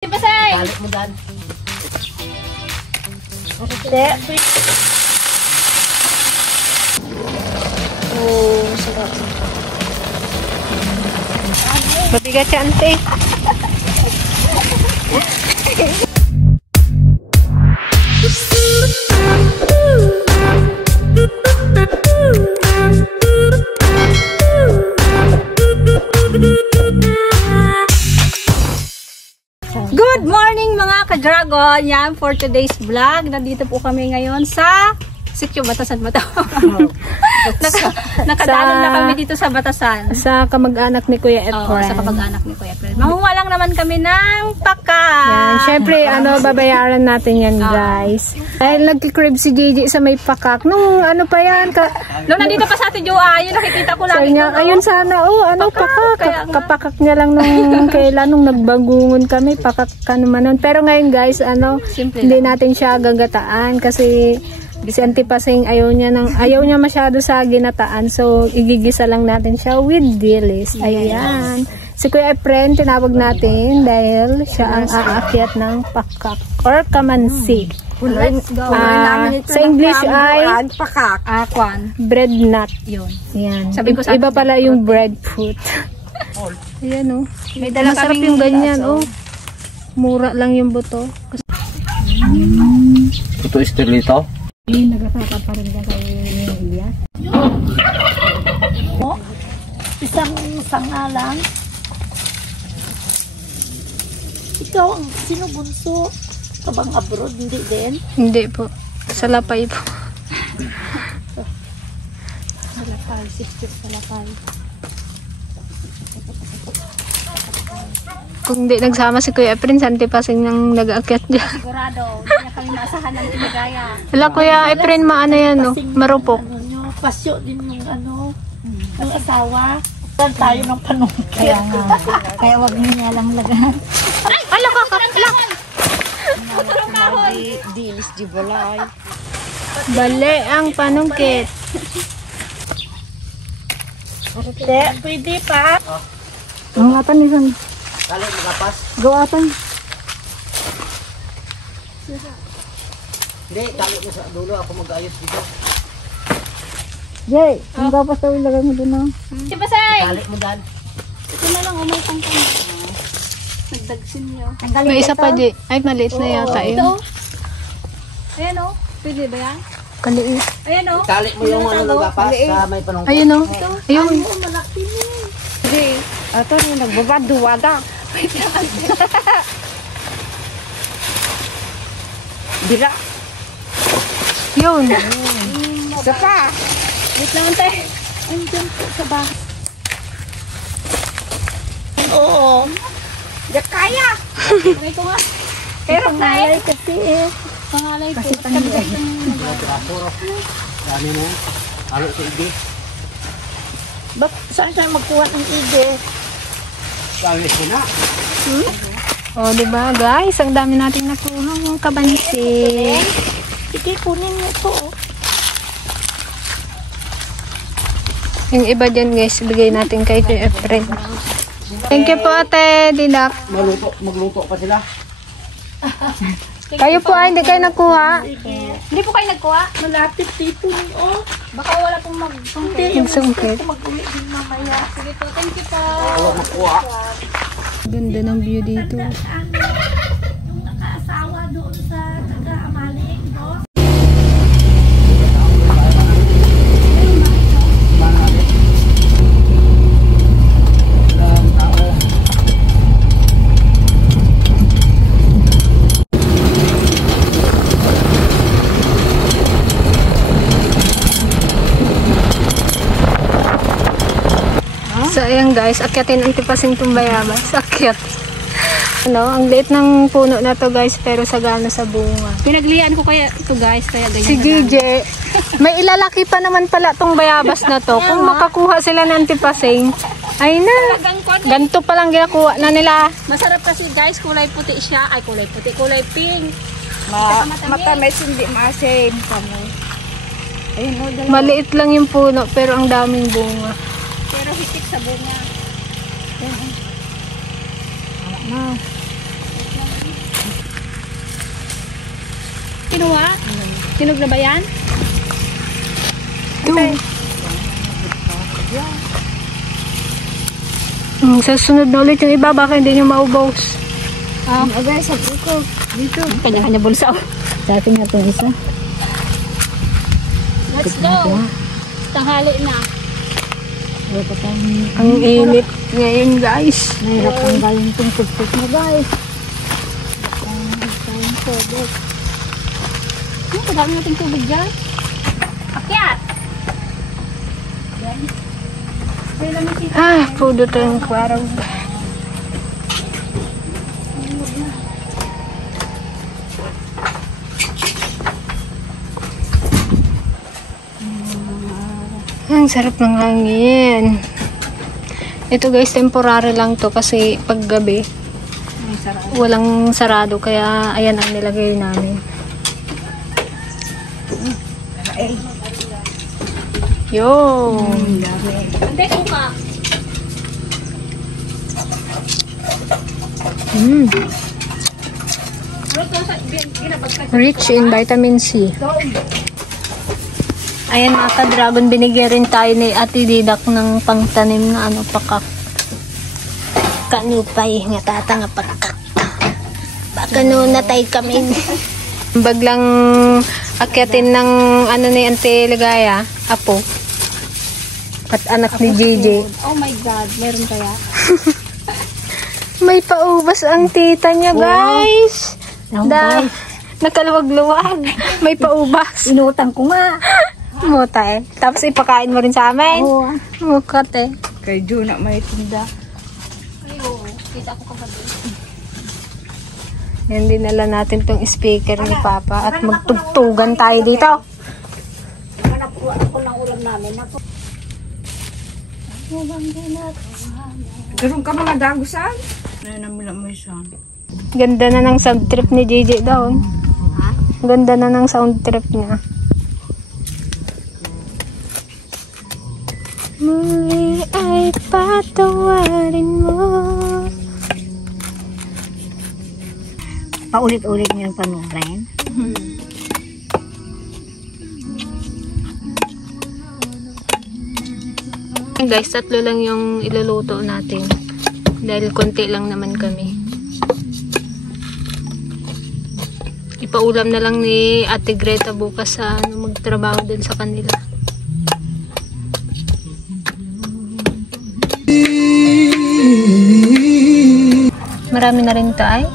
Pasay! Balik mo dan. Oh, sarap. Mabigat siya, ante. Good morning mga ka-dragon! Yan, for today's vlog. Nandito po kami ngayon sa Sitio Batasan ba ito? Nakadalo na kami dito sa Batasan. Sa kamag-anak ni Kuya Efren. Oo, sa kamag-anak ni Kuya Efren. Mangunga lang naman kami ng paka. Yan, syempre, babayaran natin yan, guys. Dahil nagkikrib si Gigi sa may pakak. Nung ano pa yan? Nung nandito pa sa atin, Joa, yun nakikita ko lang. Ayun sana, pakak. Kapakak niya lang nung kailan, nung nagbagungon kami, pakak ka naman nun. Pero ngayon, guys, hindi natin siya gagataan kasi si Auntie Pasing ayaw niya masyado sa ginataan, so igigisa lang natin siya with dilis. Ayan. Si Kuya Efren tinawag natin dahil siya ang aakyat ng pakak or kamansi. Let's go. Sa English ay pakak. bread nut. Yun. Ayan. Sabi ko sa Iba pala yung breadfruit. Ayan, oh. May dala Masarap kaming yung ganyan, oh. Mura lang yung buto. Ito estelito. Nagasaka pa rin ka kayo yung Elias. Isang sanga lang. Ikaw ang sino bunso? Kabang abroad, hindi din? Hindi po. Sa Lapay po. Sa Lapay, sister sa Lapay. Kung hindi nagsama si Kuya Efren, sa Auntie Pasing nang nag-aakyat dyan. Sigurado, hindi na kami masahan ng tinagaya. Wala, Kuya Efren, maano yan, no? Marupok. Ano nyo, pasyo din yung yung asawa. Saan tayo ng panungkit? Kaya wag niyo niya lang lagan. Ala ka! Dilis di balay. Bale ang panungkit. Pwede pa. Ang atan isang Kali magapas. gawatan. Hindi, kali mo sa dulo ako mag-ayos dito. Jay, ang gapas daw ilagay mo dun, no? Si Pasay! Kali mo dan. Ito na lang, umay pangkang. Nagdagsin niyo. May isa pa, Jay. Ay, maliit na yata Ito, yun. ayan o. Pwede ba yan? Kaliit. Ayan o. Kali mo yung nagapas sa may panungkit. Ayun, no? Ayun. Malaki niya. Hindi. Ito, nagbabaduwada. Dira. Yun. Isa pa. Wait lang, ante. Andiyan po sa bahay. Oo. Di kaya. Try ko nga. Pero pangalay kasi Pangalay ko. Puro. Dami mo. Halo sa igi. Ba't saan tayo magkuha ng ide? Kali ko na. O, diba, guys? Ang dami natin nakuha ng kabansi. Sige, kunin mo ito. Yung iba dyan, guys, bigay natin kay Kuya Efren. Thank you po, Ate Dinak. Magluto pa sila. Kayo po ay hindi kayo nakuha. Hindi po kayo nagkuha? Malapit dito niyo. Baka wala pong mag-sungkit. Hindi, yung Magsungkit. gusto ko mag-uwi din mamaya. Sige po, thank you po. Huwag makuha. Ganda ng view dito. Yung nakaasawa doon sa taga-Amaling, no? So, ayan guys, akyatin ang tipasing tumbayabas. Akyat. Ang liit ng puno na to guys, pero sagana sa bunga. Pinaglian ko kaya ito guys, kaya ganyan. Si Gigi, may ilalaki pa naman pala tong bayabas na to. Kung makakuha sila ng tipasing, ay na, ganito palang ginakuha na nila. Masarap kasi guys, kulay puti siya. Ay, kulay puti, kulay pink. Matamis, hindi masin. Ayun, o, dalawa. Maliit lang yung puno, pero ang daming bunga. Pero hitik sa bunga. Na. Sinog na ba yan? Sa sunod na ulit yung iba, baka hindi nyo maubos. Agay, sabi ko. Dito. Kanya-kanya bulsa. Dati nga itong isa. Let's go. Tanghali na. Ang init ngayon, guys. Mahirap ang galing itong tugtog na guys. Kadami natin tubig dyan. Akyat! Pudo tayong kwaraw. Ang sarap ng hangin. Ito guys, temporary lang to kasi paggabi walang sarado kaya ayan ang nilagay namin. Yo. Hindi ko ka. Rich in vitamin C. Ayan mga ka-dragon, binigyan rin tayo ni Ate Didak ng pangtanim na pakak. Kanupay, nga tata nga pakak. Baka nunatay kami. Baglang akyatin ng ni Ante Ligaya, apo. At anak ni JJ. Oh my God, meron kaya? May paubas ang tita niya, guys. Nakaluwag-luwag. May paubas. Inutang ko nga. Muta eh. Tapos ipakain mo rin sa amin. Oo. Mukat eh. Kay Juna may tinda. Kita ko kapatid. Yan, dinala natin tong speaker ni Papa at magtugtugan tayo dito. Ako ng ulam namin. Meron ka mga dagusan? Namin mo isang. Ganda na ng sound trip ni JJ daw. Ganda na ng sound trip niya. Muli ay patawarin mo. Paulit-ulit niyang panurin. Guys, 3 lang yung iluluto natin. Dahil konti lang naman kami. Ipaulam na lang ni Ate Greta bukas sa magtrabaho din sa kanila. Marami na rin tayo.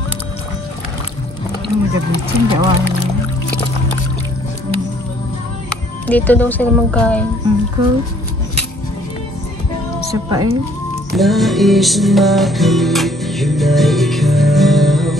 Dito daw sila magkain. Isa pa eh. Nais makamit yun ay ikaw.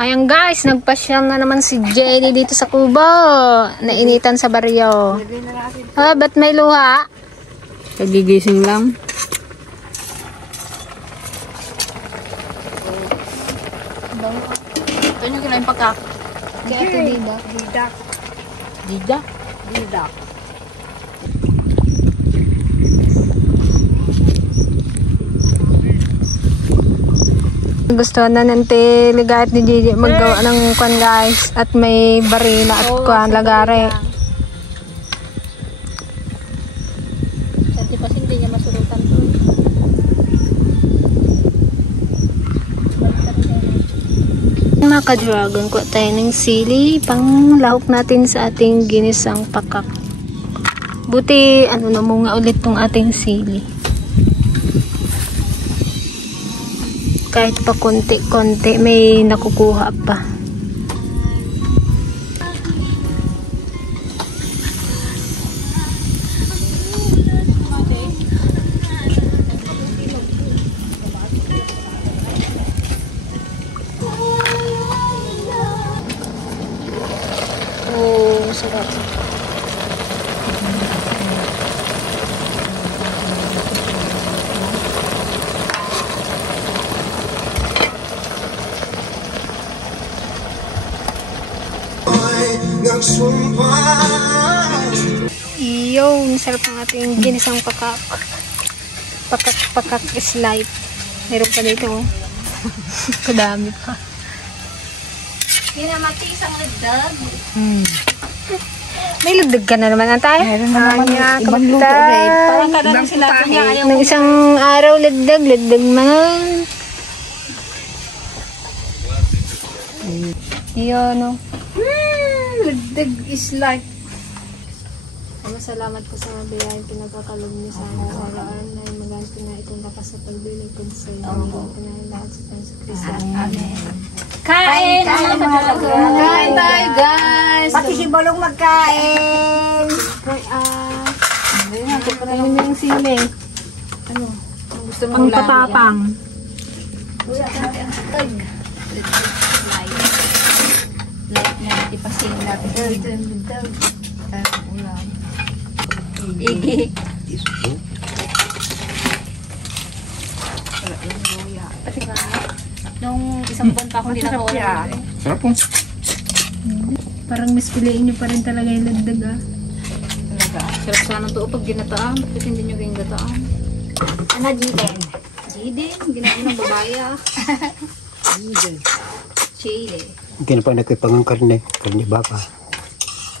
Ayan guys, nagpasyal na naman si Jenny dito sa kubo. Nainitan sa baryo. Ba't may luha? Kagigising lang. Ito nyo kailangan pagka. Kaya ito dida. Didak. Gusto na ng Ligaya at ni Gigi maggawa ng kwan guys. At may barina at kwan lagare. Kasi pa hindi niya masulutan to. Mga ka-dragon, kuha tayo ng sili pang lahok natin sa ating ginisang pakak. Buti namunga ulit tong ating sili. Kahit pa konti-konti may nakukuha pa. Yun, sarap ng ating ginisang pakak. Pakak is light. Meron pa dito, oh. Kadami pa. Pinamatisang nagdag. May ludag ka na naman, Antay? Meron na naman ibang luto, babe. Parang kadang sila niya ayaw. Nung isang araw, ludag man. Yun, no? Ludag is light. Salamat po sa mabiyahin pinagkakalog niyo sa akin sa araan na maganti na itong lakas sa pagbiling ko sa inyo. Pinahin lahat sa Panginoon Kristo. Amen. Kain! Kain tayo, guys! Pati si Balong magkain. Kainin mo yung sili. Ano? Gusto mo lang? Patapang. Light na, ipasin natin. Ulam. Igi. Nung isang buwan pa ako hindi nakawala. Sarap po. Parang mispiliin nyo pa rin talaga yung ludag, ah. Sarap sana to pag ginataan. Kasi hindi nyo ginataan. Ano, Jiden? Jiden? Ginagawa ng babae, ah. Jiden. Chile. Hindi pa nagkipangang karne baka.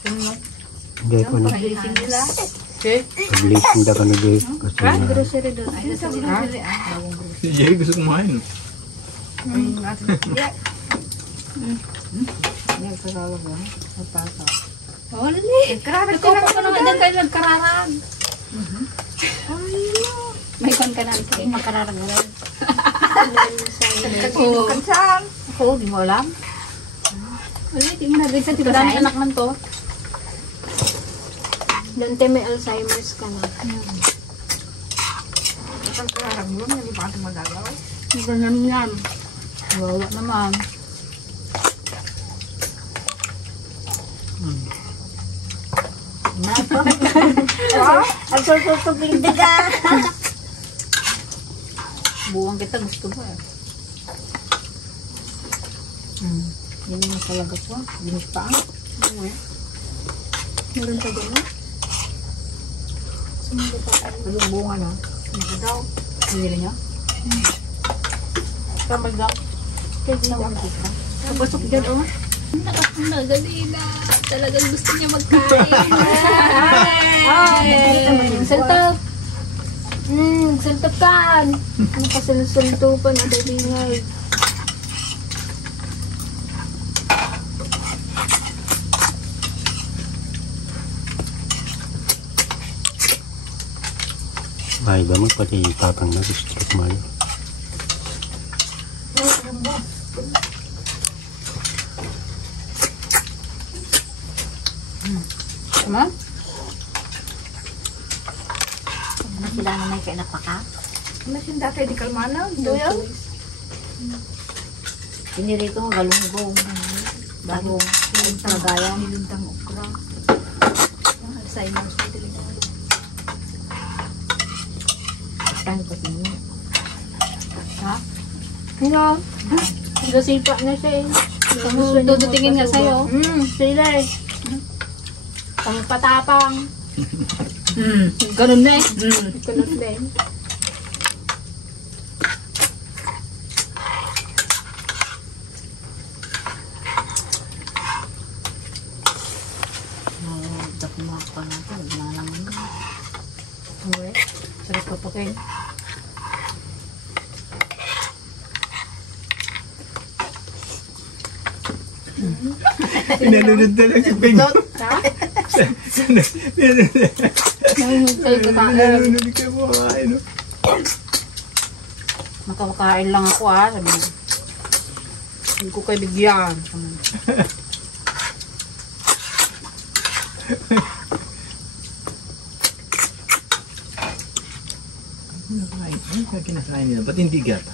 Hindi ko na. Pahilising nila. Pag-listing na kami dito. Kasi na. Grocery doon. Ay, sa grocery, ah. Si Jerry gusto kumain. Oo, nali. Nagkararag ka naman dyan kayo nagkararag. May kon ka na. Magkararag mo lang. Oo. Kansan. Oo, di mo alam. Wala, di mo nabigsan. Diba dami anak man to? Dante may Alzheimer's ka na. Ganyan yan. Wawa naman. Ang susutubig ka. Buwang kita gusto mo eh. Yan yung talaga ko. Binis pa ang. Meron pa din, ah. Anong bunga na? Ano daw? Hindi niya? Kamag daw? Kapasok dyan, oh. Nagalina. Talagang gusto niya magkain. Saltap! Saltapan! Ano pa saltupan ang dalingay? Ay, ba magpati tatang na gusto ko kumain. Tama? Ano sila na may kainapaka? Ano siya dati di kalmana? Doyo? Pinirito mo galunggong. Bagong talagayan. Nilintang okra. Alzheimer's. Kaya pa siya. Ha? Ano? Gasipa na siya eh. Tututingin nga sa'yo. Sila eh. Ang patapang. Ganun na eh. Ganun din. Dakumak pa natin. Malaman na. Okay. Sarap pa pa kayo. Pinanunod na lang si Peng. Pinanunod ka mo kakain. Makakain lang ako ah. Sabi mo. Hindi ko kayo bigyan. Ano ka kinakain nila? Ba't hindi gata?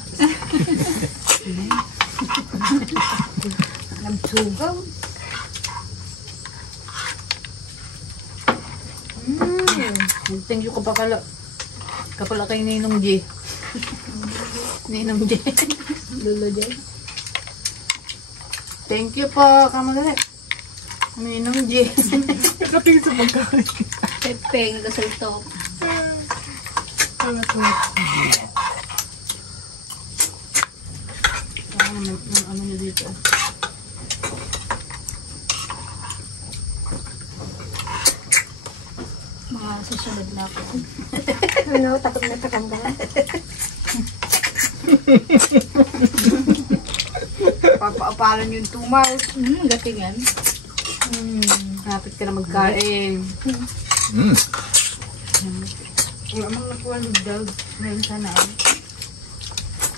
Nagsugaw. Thank you kapala kay Ninong J. Ninong J. Lolo J. Thank you po, kamadali. Ninong J. Nakatingin sa pagkain. Pepeng, resulto. Ano nyo dito? Mga susunod na ako. Ano, takot na takang ka. Papaapalan yung tumaw. Gatingan. Kapit ka na magkain. Wala mang nakuha ng dog. Ngayon sana.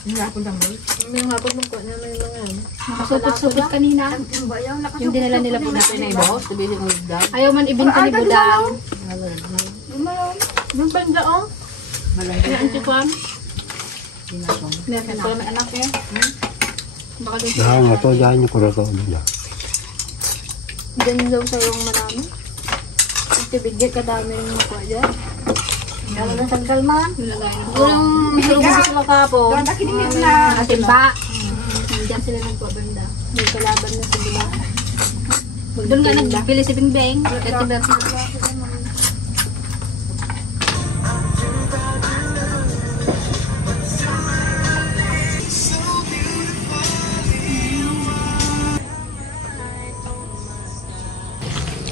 Hindi ako damay. Yung hapon magkuha naman yung mga ano. Nakasupot-supot kanina. Yung dinala nila po natin na ibo. Ayaw man ibinta ni Budang. Yung banda, oh. Yung antiquam. Meron pa may anak eh. Baka doon siya. Nah, nga to, dyan yung kurata nila. Diyan daw sa yung marami. Tibigyan ka dami rin makuha dyan. Lalo na sa kalman. Walang tulungan sila kapo. Atimba. Diyan sila nagpabanda. May kalaban na sa bila. Doon ka nagbili si Bingbing. Ito ba?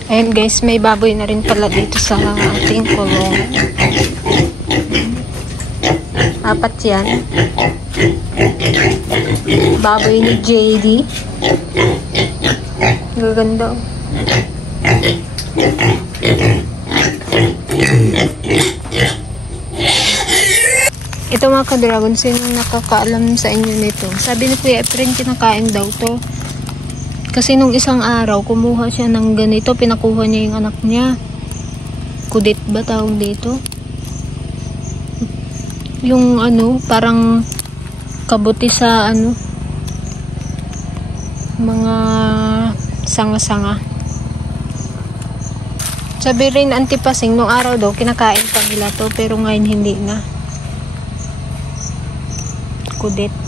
Ayan guys, may baboy na rin pala dito sa ating kulong. 4 yan. Baboy ni JD. Gaganda. Ito mga ka-dragon, sinong nakakaalam sa inyo nito? Sabi ni Kuya Efren, kinakain daw to. Kasi nung isang araw, kumuha siya ng ganito, pinakuha niya yung anak niya. Kudit ba tawag dito? Yung ano, parang kabuti sa ano, mga sanga-sanga. Sabi rin Antipasing, nung araw daw, kinakain pa nila to, pero ngayon hindi na. Kudit.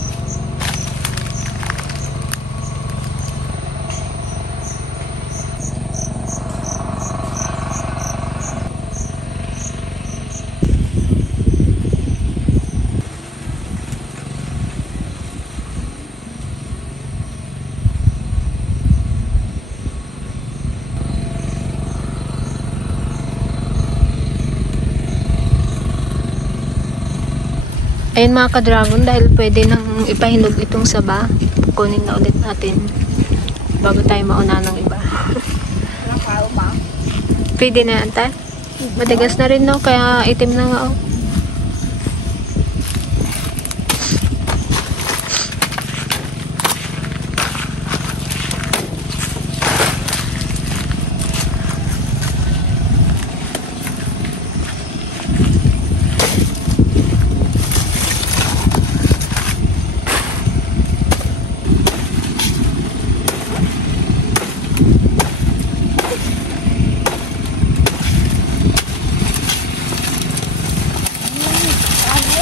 Ayun mga ka-dragon, dahil pwede nang ipahinog itong saba, kunin na ulit natin bago tayo mauna ng iba. Pwede na yan tayo. Matigas na rin, no? Kaya itim na nga, oh.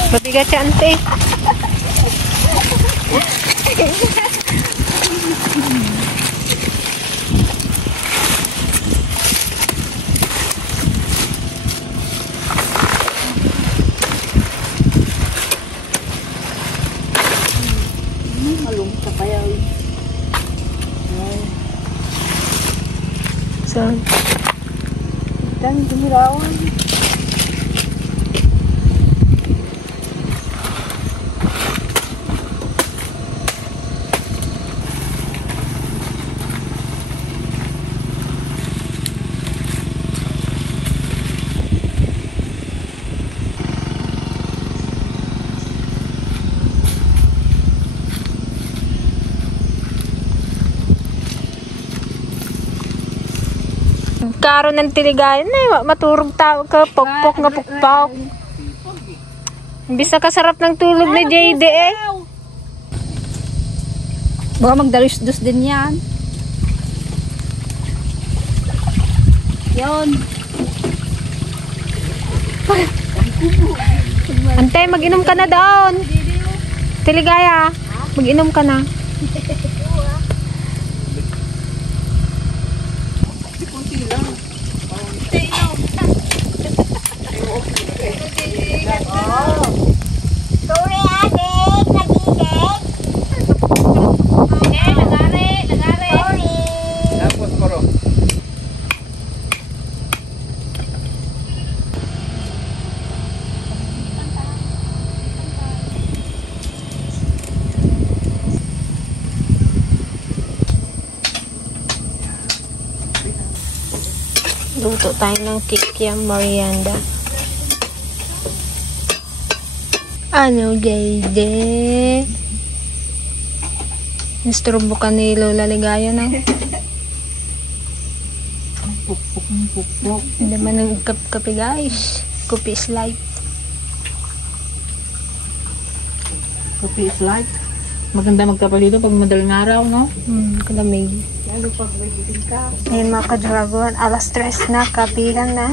Mabigat siya, ante. Malung sa payaw. Saan? Dan dumirawan. Karo ng tiligayan na maturog tao ka, pokpok nga pokpok. Bisa kasarap ng tulog ni JD eh. Baka magdaris-dus din yan. Yun. Ante, mag-inom ka na doon. Tiligaya, mag-inom ka na. Luto tayo ng kikiam merienda. Ano, Jayde? Nisturbo ka ni Lola Ligaya na. Pukpuk. Hindi man ng kape guys. Coffee is life. Coffee is life. Maganda magkape dito pag madaling araw, no? Kalamig. Lalo pag may bibig ka. Ngayon mga ka-dragon, alas 3 na, kapihan na.